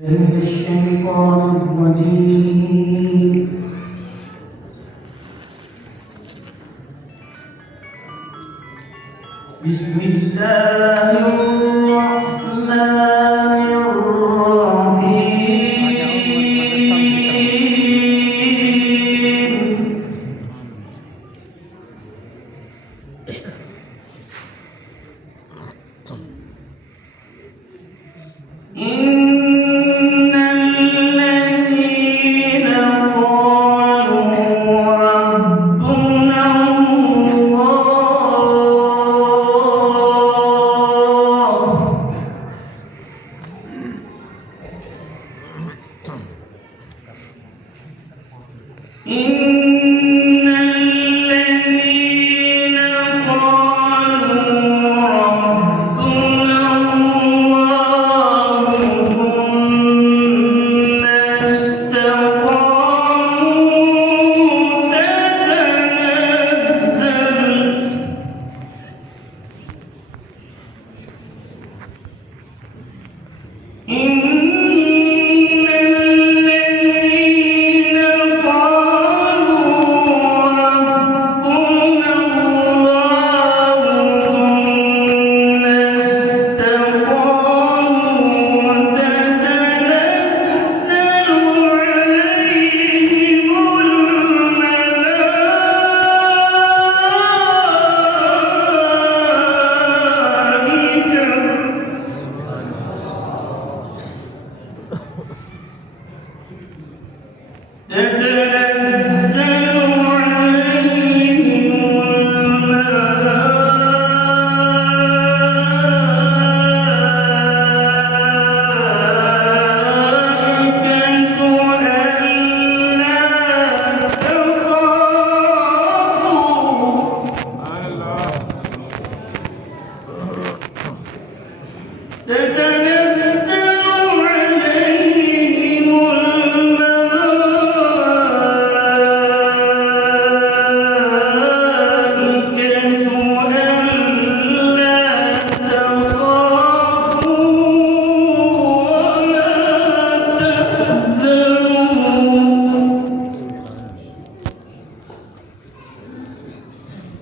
من الشيطان الرجيم. بسم الله الرحمن الرحيم. إن الذين قالوا ربنا الله إن الذين قالوا ربنا الله ثم استقاموا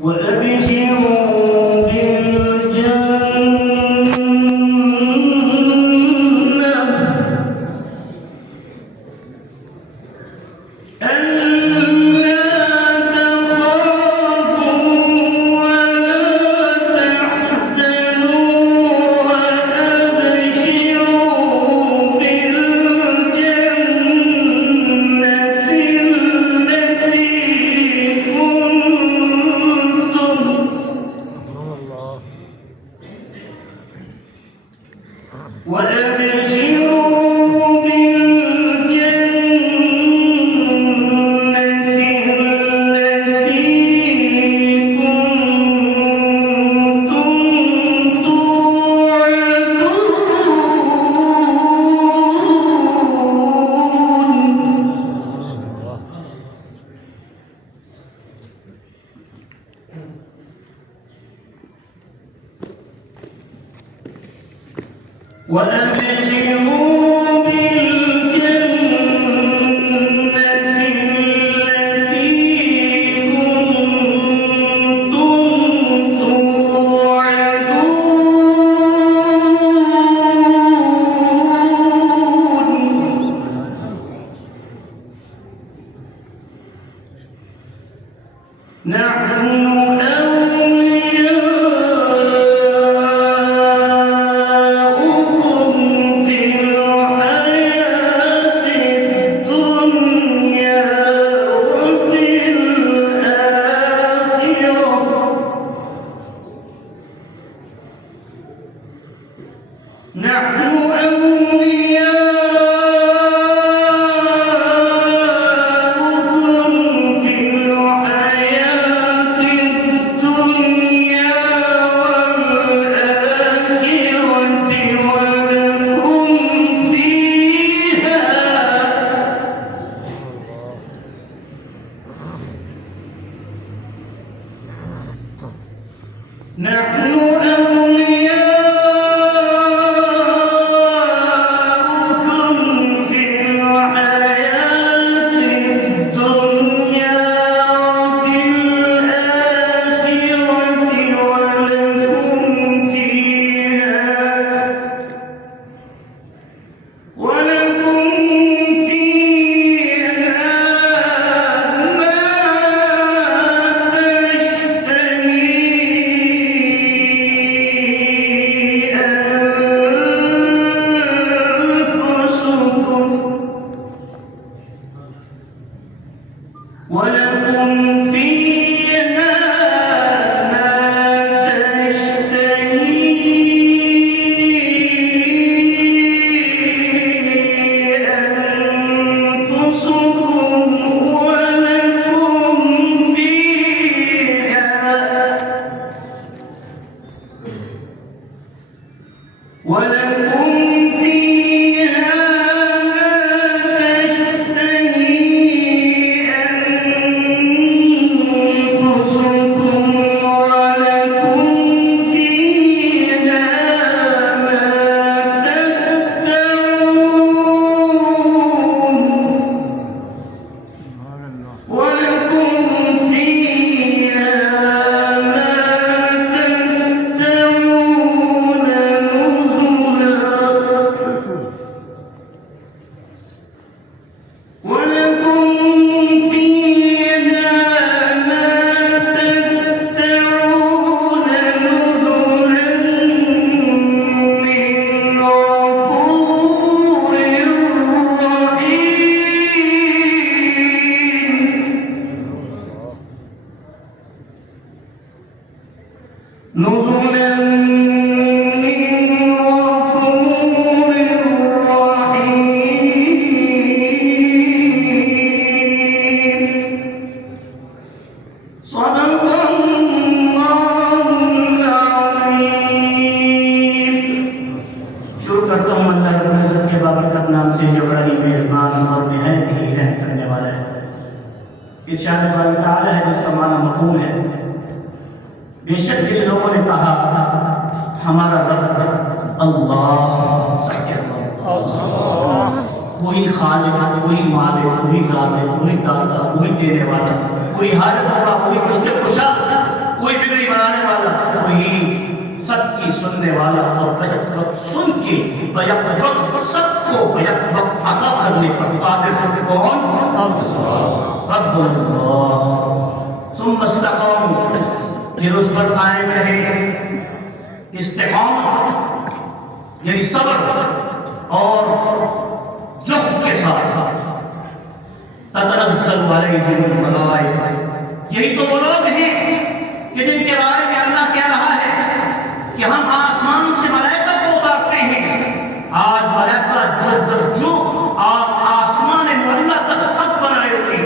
وأبشروا بالجنة ألا تخافوا ولا تحزنوا وأبشروا بالجنة التي وأبشروا بالجنة التي كنتم توعدون. وأبشروا بالجنة التي كنتم توعدون. نحن أولياؤكم في الحياة ارشاد باری تعالی ہے جس کا معنی مفہوم ہے. بے شک جن لوگوں نے کہا ہمارا رب اللہ، وہی خالق، وہی مالک، وہی رازق، وہی داتا، وہی دینے والا، وہی حاجت روا، وہی مشکل کشا، وہی بگڑی بنانے والا، وہی سب کی سننے والا، اور بیک وقت سن کے بیک وقت سب کو بیک وقت عطا کرنے پر قادر کون؟ رب اللہ. ثم استقاموا، پھر اس پر قائم رہے. استقامت یعنی صبر اور جہد کے ساتھ. تتنزل علیہم الملائکہ، یہی تو وہ لوگ ہیں کہ جن کے بارے میں اللہ کہہ رہا ہے کہ ہم آسمان سے ملائکہ کو اتارتے ہیں. آج ملائکہ جو در جو آپ آسمان معلیٰ تک سب بنائے ہوئے،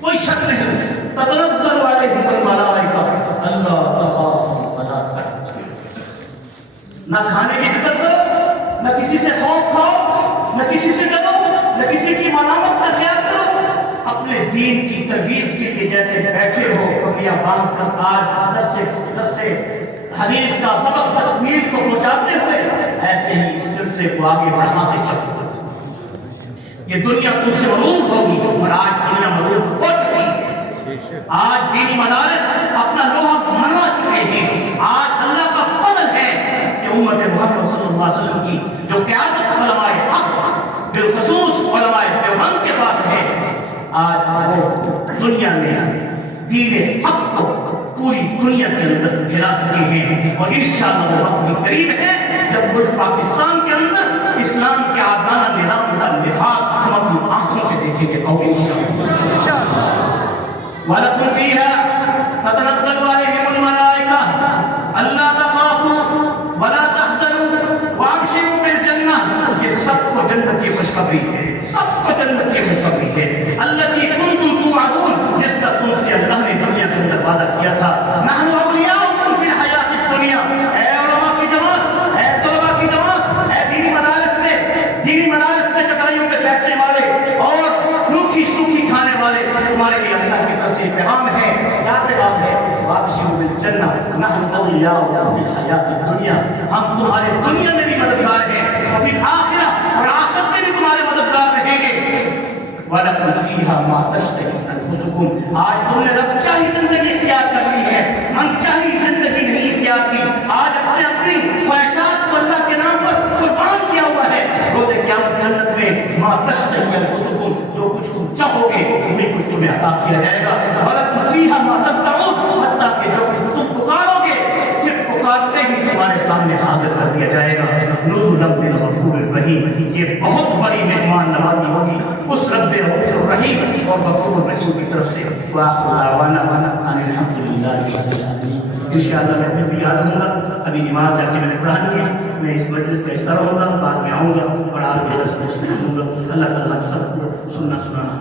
کوئی شک نہیں. تتنزل علیہم الملائکہ اللہ تخافوا ولا تحزنوا، نہ کھانے کی فکر کرو، نہ کسی سے خوف کھاؤ، نہ کسی سے ڈرو، نہ کسی کی ملامت کا خیال کرو. اپنے دین کی ترویج کے لیے جیسے بیٹھے ہو کبیاں باندھ کر آج دس سے حدیث کا سبق تکمیل کو پہنچاتے ہوئے، ایسے ہی اس سلسلے کو آگے بڑھاتے چلو. یہ دنیا تم سے مغلوب ہوگی، اور آج دنیا مغلوب ہو چکی ہے. آج دینی مدارس اپنا لوہا منوا چکے ہیں. آج اللہ کا فضل ہے کہ امت محمد صلی اللہ علیہ وسلم کی جو قیادت علماء حق بالخصوص علماء دیوبند کے پاس ہے، آج وہ دنیا میں دین حق کو پوری دنیا کے اندر پھیلا چکے ہیں. اور انشاءاللہ وہ وقت بھی قریب ہے جب ملک پاکستان کے اندر اسلام کے آبادانہ نظام کا نفاذ ہم اپنی آنکھوں سے دیکھیں گے. اور انشاءاللہ وَلَكُمْ فِيهَا تَتَنَزَّلُ عَلَيْهِمُ الْمَلَائِكَةُ أَلَّا تَخَافُوا وَلَا تَحْزَنُوا وَأَبْشِرُوا بِالْجَنَّةِ. یہ سب کو جنت کی خوشخبری ہے، سب کو جنت کی خوشخبری ہے. الَّتِي كُنتُمْ تُوعَدُونَ، جس کا تم سے اللہ نے دنیا کے اندر وعدہ کیا تھا. نَحْنُ أَوْلِيَاؤُكُمْ فِي الْحَيَاةِ الدُّنْيَا. اے علماء کی جماعت، اے طلباء کی جماعت، اے دینی مدارس میں چٹائیوں پہ بیٹھنے والے اور روکھی سوکھی کھانے والے، تمہارے لیے اللہ کی طرف سے پیغام ہے. کیا پیغام ہے؟ وَأَبْشِرُوا بِالْجَنَّةِ نَحْنُ أَوْلِيَاؤُكُمْ فِي الْحَيَاةِ الدُّنْيَا. ہم تمہارے دنیا میں بھی مددگار ہیں، اور پھر آخرت اور آخرت میں بھی تمہارے مددگار رہیں گے. وَلَكُمْ فِيهَا مَا تَشْتَهِي أَنفُسُكُمْ. آج تم نے رب چاہی زندگی اختیار کر لی ہے، من چاہی زندگی نہیں اختیار کی. آج اپنی خواہشات کو اللہ کے نام پر قربان کیا ہوا ہے. روز قیامت جنت میں ما تشتهي انفسکم، جو کچھ تم چاہو گے وہی کچھ تمہیں عطا کیا جائے گا. وَلَكُمْ فِيهَا مَا تَدَّعُونَ، حتیٰ کہ جو کچھ تم پکارو گے صرف پکارتے ہی تمہارے سامنے حاضر کر دیا جائے گا. نزلا من غفور الرحیم، یہ بہت بڑی مہمان نوازی ہوگی اس رب رؤوف الرحیم اور غفور الرحیم کی طرف سے. وآخر دعوانا ان الحمد للہ رب العالمین. انشاءاللہ میں پھر بھی یاد ہوں گا، ابھی نماز جا کے میں نے پڑھانی ہے، میں اس مجلس کا حصہ رہوں گا، بعد میں آؤں گا اور آپ کے درس میں شریک ہوں گا. اللہ تعالیٰ ہم سب کو سننا سنانا